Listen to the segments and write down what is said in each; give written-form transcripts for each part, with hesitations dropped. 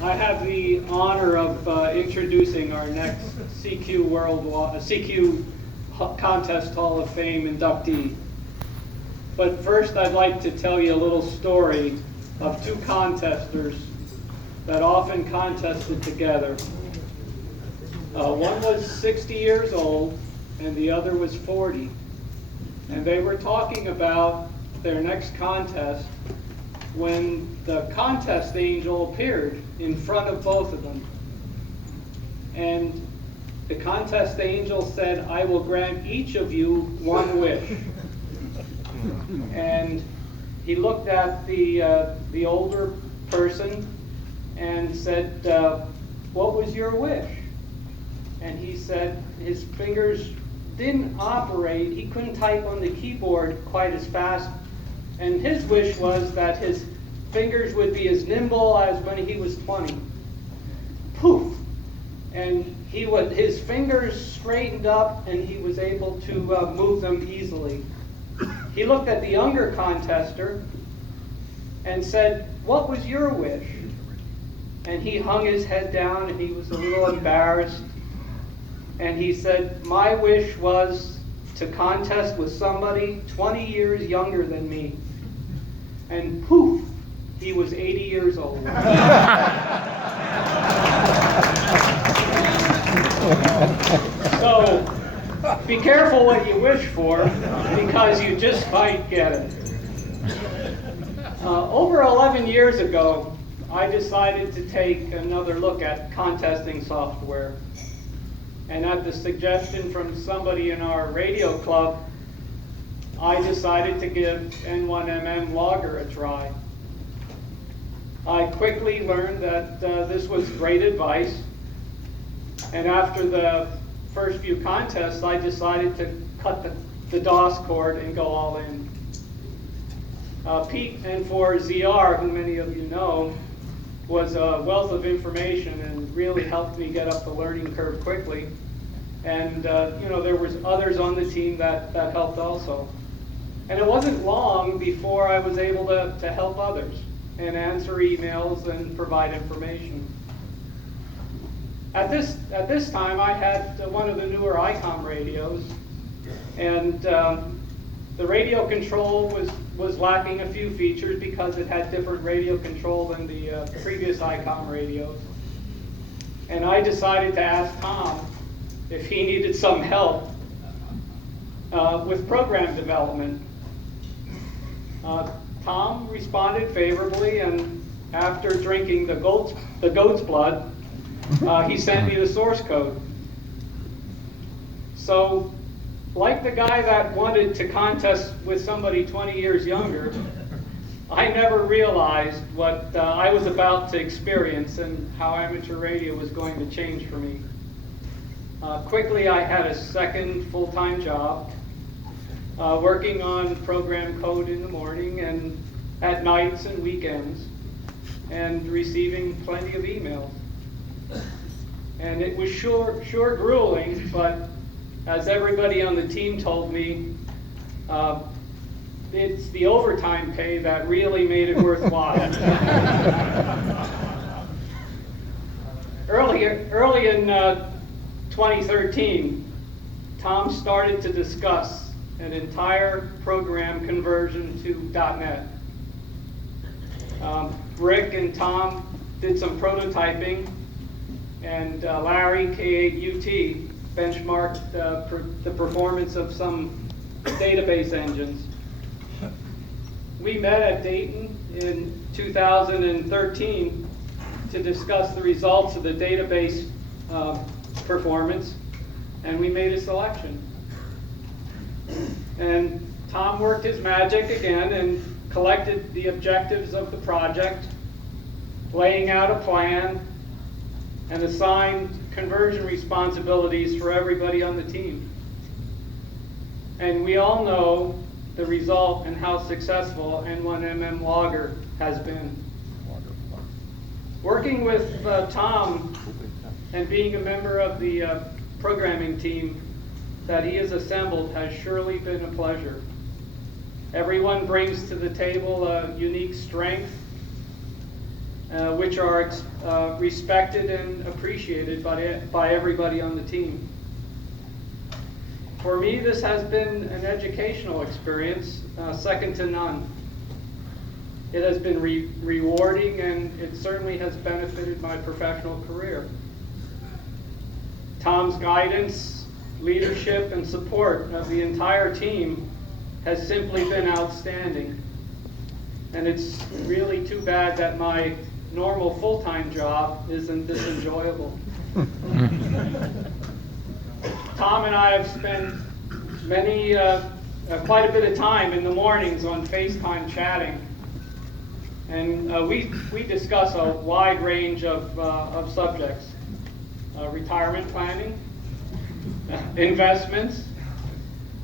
I have the honor of introducing our next CQ Contest Hall of Fame inductee. But first I'd like to tell you a little story of two contesters that often contested together. One was 60 years old and the other was 40. And they were talking about their next contest when the contest angel appeared in front of both of them. And the contest angel said, "I will grant each of you one wish." And he looked at the older person and said, "What was your wish?" And he said his fingers didn't operate, he couldn't type on the keyboard quite as fast, and his wish was that his fingers would be as nimble as when he was 20. Poof! And his fingers straightened up and he was able to move them easily. He looked at the younger contester and said, "What was your wish?" And he hung his head down and he was a little embarrassed. And he said, "My wish was to contest with somebody 20 years younger than me." And poof, he was 80 years old. So, be careful what you wish for, because you just might get it. Over 11 years ago, I decided to take another look at contesting software. And at the suggestion from somebody in our radio club, I decided to give N1MM Logger a try. I quickly learned that this was great advice, and after the first few contests, I decided to cut the DOS cord and go all in. Pete N4ZR, who many of you know, was a wealth of information and really helped me get up the learning curve quickly. And there was others on the team that helped also. And it wasn't long before I was able to help others and answer emails and provide information. At this time, I had one of the newer ICOM radios, and the radio control was lacking a few features because it had different radio control than the previous ICOM radios. And I decided to ask Tom if he needed some help with program development. Tom responded favorably, and after drinking the goat's blood, he sent me the source code. So, like the guy that wanted to contest with somebody 20 years younger, I never realized what I was about to experience and how amateur radio was going to change for me. Quickly, I had a second full-time job, working on program code in the morning and at nights and weekends, and receiving plenty of emails. And it was sure grueling, but as everybody on the team told me, it's the overtime pay that really made it worthwhile. Early in 2013, Tom started to discuss an entire program conversion to .NET. Rick and Tom did some prototyping, and Larry, K8UT, benchmarked the performance of some database engines. We met at Dayton in 2013 to discuss the results of the database performance, and we made a selection. And Tom worked his magic again and collected the objectives of the project, laying out a plan, and assigned conversion responsibilities for everybody on the team. And we all know the result and how successful N1MM Logger has been. Working with Tom and being a member of the programming team that he has assembled has surely been a pleasure. Everyone brings to the table a unique strength, which are respected and appreciated by everybody on the team. For me, this has been an educational experience, second to none. It has been rewarding, and it certainly has benefited my professional career. Tom's guidance, leadership, and support of the entire team has simply been outstanding. And it's really too bad that my normal full-time job isn't this enjoyable. Tom and I have spent quite a bit of time in the mornings on FaceTime chatting. And we discuss a wide range of subjects. Retirement planning, investments,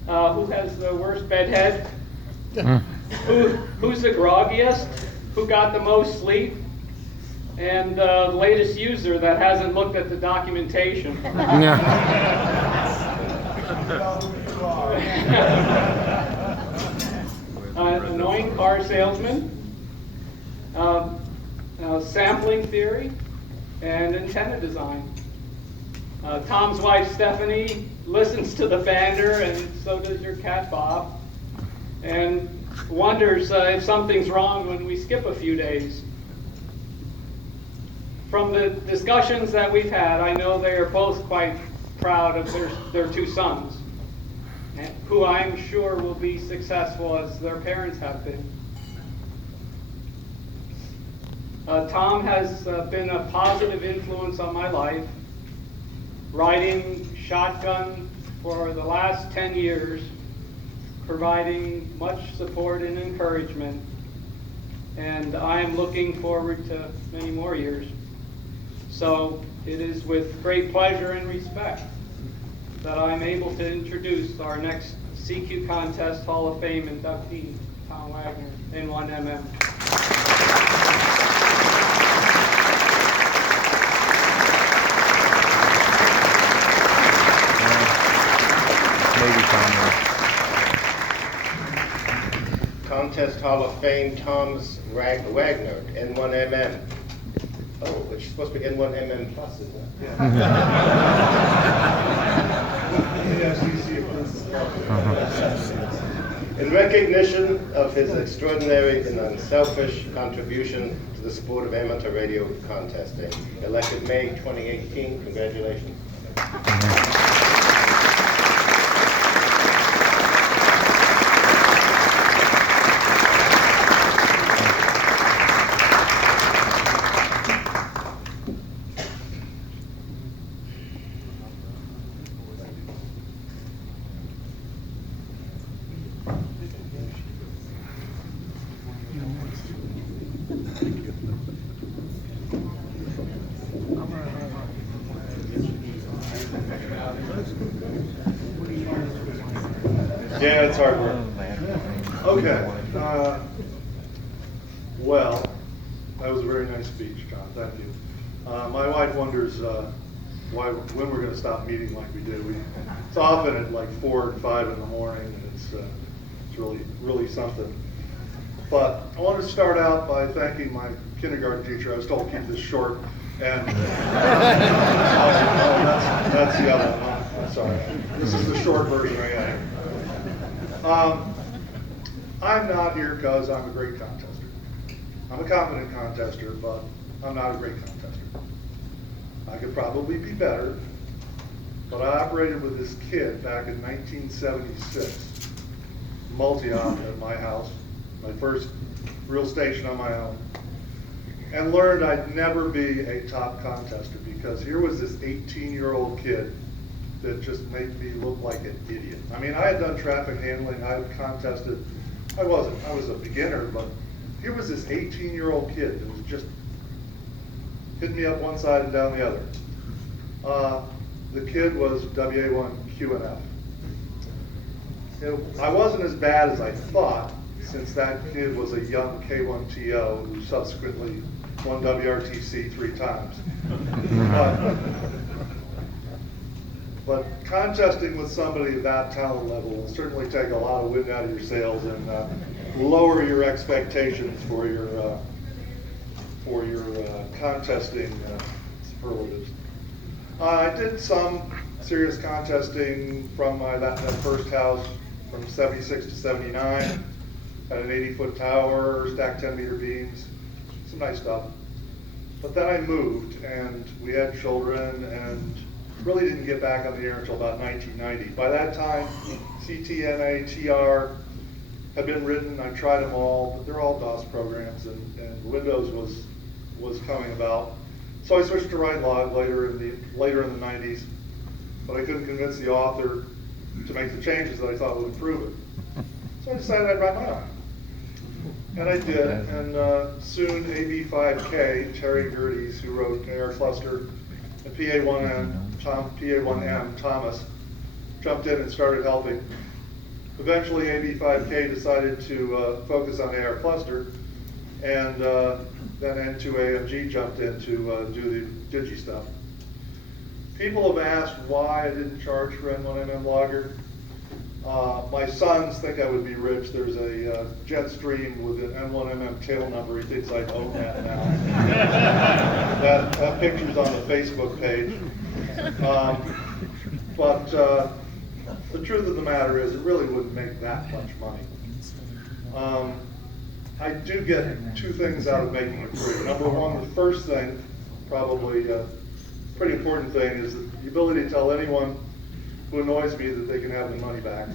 who has the worst bedhead, who's the groggiest, who got the most sleep, and the latest user that hasn't looked at the documentation. Annoying car salesman, sampling theory, and antenna design. Tom's wife Stephanie listens to the Bander, and so does your cat Bob, and wonders if something's wrong when we skip a few days. From the discussions that we've had, I know they are both quite proud of their two sons, who I'm sure will be successful as their parents have been. Tom has been a positive influence on my life, riding shotgun for the last 10 years, providing much support and encouragement, and I am looking forward to many more years. So it is with great pleasure and respect that I'm able to introduce our next CQ Contest Hall of Fame inductee, Tom Wagner, N1MM. Contest Hall of Fame, Thomas Wagner, N1MM. Oh, which is supposed to be N1MM plus, isn't it? Yeah. In recognition of his extraordinary and unselfish contribution to the sport of amateur radio contesting, elected May 2018, congratulations. Yeah, it's hard work. Okay. Well, that was a very nice speech, John. Thank you. My wife wonders when we're going to stop meeting like we do. It's often at like 4 and 5 in the morning, and it's really something. But I want to start out by thanking my kindergarten teacher. I was told to keep this short, and that's the other one. I'm sorry. This is the short version I got. I'm not here because I'm a great contester. I'm a competent contester, but I'm not a great contester. I could probably be better, but I operated with this kid back in 1976, multi-op at my house, my first real station on my own, and learned I'd never be a top contester because here was this 18-year-old kid that just made me look like an idiot. I mean, I had done traffic handling, I had contested. I was a beginner, but here was this 18-year-old kid that was just hitting me up one side and down the other. The kid was WA1 QNF. I wasn't as bad as I thought, since that kid was a young K1TO who subsequently won WRTC 3 times. But contesting with somebody of that talent level will certainly take a lot of wind out of your sails and lower your expectations for your contesting superlatives. I did some serious contesting from that first house from 76 to 79. Had an 80-foot tower, stacked 10-meter beams, some nice stuff. But then I moved, and we had children, and really didn't get back on the air until about 1990. By that time, CTNA, TR had been written. I tried them all, but they're all DOS programs, and Windows was coming about. So I switched to write log later in the 90s, but I couldn't convince the author to make the changes that I thought would improve it. So I decided I'd write my own. And I did, and soon AB5K, Terry Gerdes, who wrote AR Cluster, and PA1M, Thomas, jumped in and started helping. Eventually, AB5K decided to focus on AR Cluster, and then N2AMG jumped in to do the Digi stuff. People have asked why I didn't charge for N1MM Logger. My sons think I would be rich. There's a Jetstream with an N1MM tail number. He thinks I own that now. that picture's on the Facebook page. But the truth of the matter is it really wouldn't make that much money. I do get two things out of making it free. Number one, the first thing, probably a pretty important thing, is the ability to tell anyone who annoys me that they can have their money back.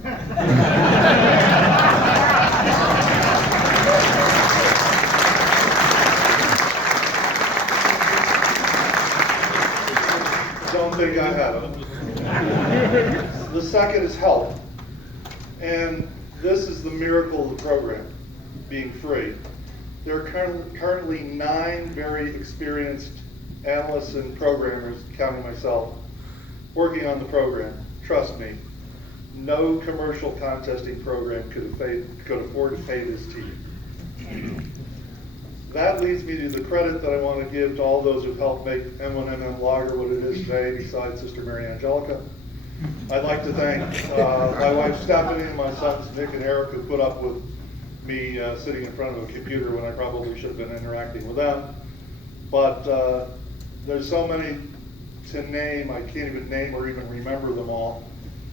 Don't think I have them. The second is help. And this is the miracle of the program being free. There are currently 9 very experienced analysts and programmers, counting myself, working on the program. Trust me, no commercial contesting program could afford to pay this team. That leads me to the credit that I want to give to all those who've helped make N1MM Logger what it is today, besides Sister Mary Angelica. I'd like to thank my wife Stephanie and my sons Nick and Eric, who put up with me sitting in front of a computer when I probably should have been interacting with them. But there's so many to name, I can't even name or even remember them all.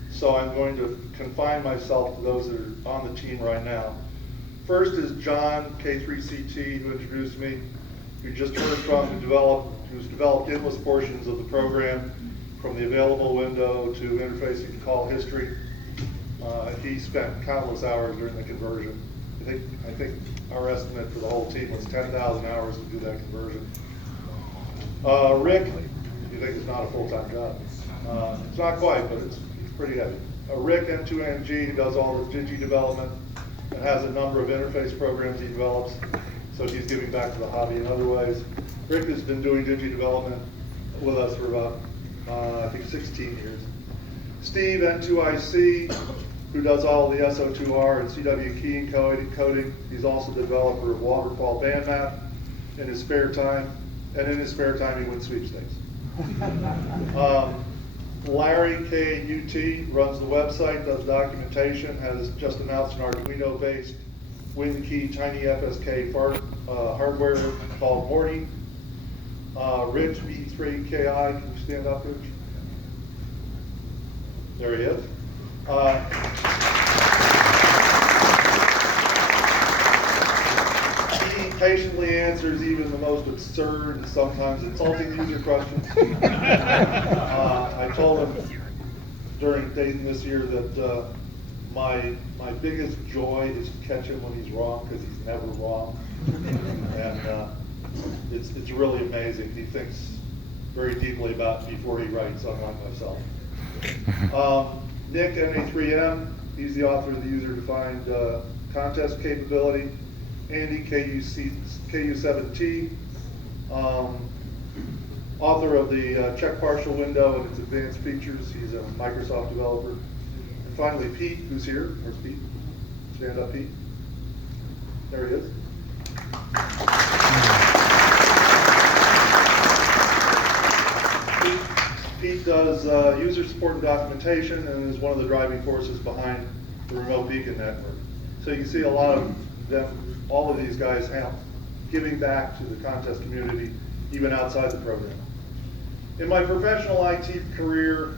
So I'm going to confine myself to those that are on the team right now. First is John, K3CT, who introduced me. We just heard from who's developed endless portions of the program, from the available window to interfacing call history. He spent countless hours during the conversion. I think our estimate for the whole team was 10,000 hours to do that conversion. Rick, you think it's not a full-time job. It's not quite, but it's pretty heavy. Rick, N2NG, who does all the Digi development and has a number of interface programs he develops, so he's giving back to the hobby in other ways. Rick has been doing Digi development with us for about, I think 16 years. Steve, N2IC, who does all the SO2R and CW key encoding. He's also the developer of Waterfall Band Map in his spare time, and in his spare time he wins sweepstakes. Larry KUT runs the website, does documentation, has just announced an Arduino-based WinKey Tiny FSK hardware called Morty. Rich, B3KI, can you stand up, Rich? There he is. He patiently answers even the most absurd and sometimes insulting user questions. I told him during Dayton this year that my biggest joy is to catch him when he's wrong, because he's never wrong. And it's really amazing. He thinks very deeply about before he writes, unlike myself. Nick, NA3M, he's the author of the user-defined contest capability. Andy, KU7T, author of the check partial window and its advanced features. He's a Microsoft developer. And finally, Pete, who's here. Where's Pete? Stand up, Pete. There he is. Pete does user support and documentation and is one of the driving forces behind the remote beacon network. So you can see a lot of them, all of these guys have giving back to the contest community even outside the program. In my professional IT career,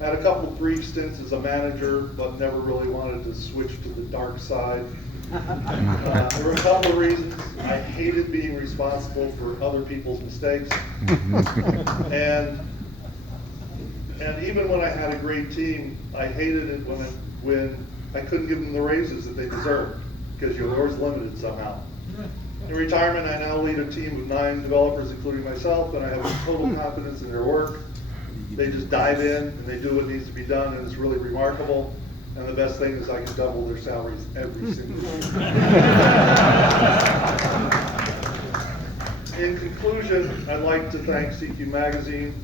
I had a couple brief stints as a manager, but never really wanted to switch to the dark side. There were a couple of reasons. I hated being responsible for other people's mistakes. And even when I had a great team, I hated it when I couldn't give them the raises that they deserved, because you're always limited somehow. In retirement, I now lead a team of 9 developers, including myself, and I have total confidence in their work. They just dive in and they do what needs to be done, and it's really remarkable. And the best thing is I can double their salaries every single year. In conclusion, I'd like to thank CQ Magazine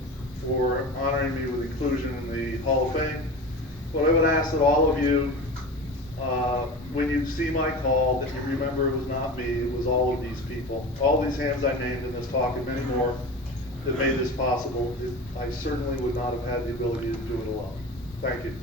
for honoring me with inclusion in the Hall of Fame. What I would ask that all of you, when you see my call, that you remember it was not me, it was all of these people. All these hands I named in this talk and many more that made this possible. I certainly would not have had the ability to do it alone. Thank you.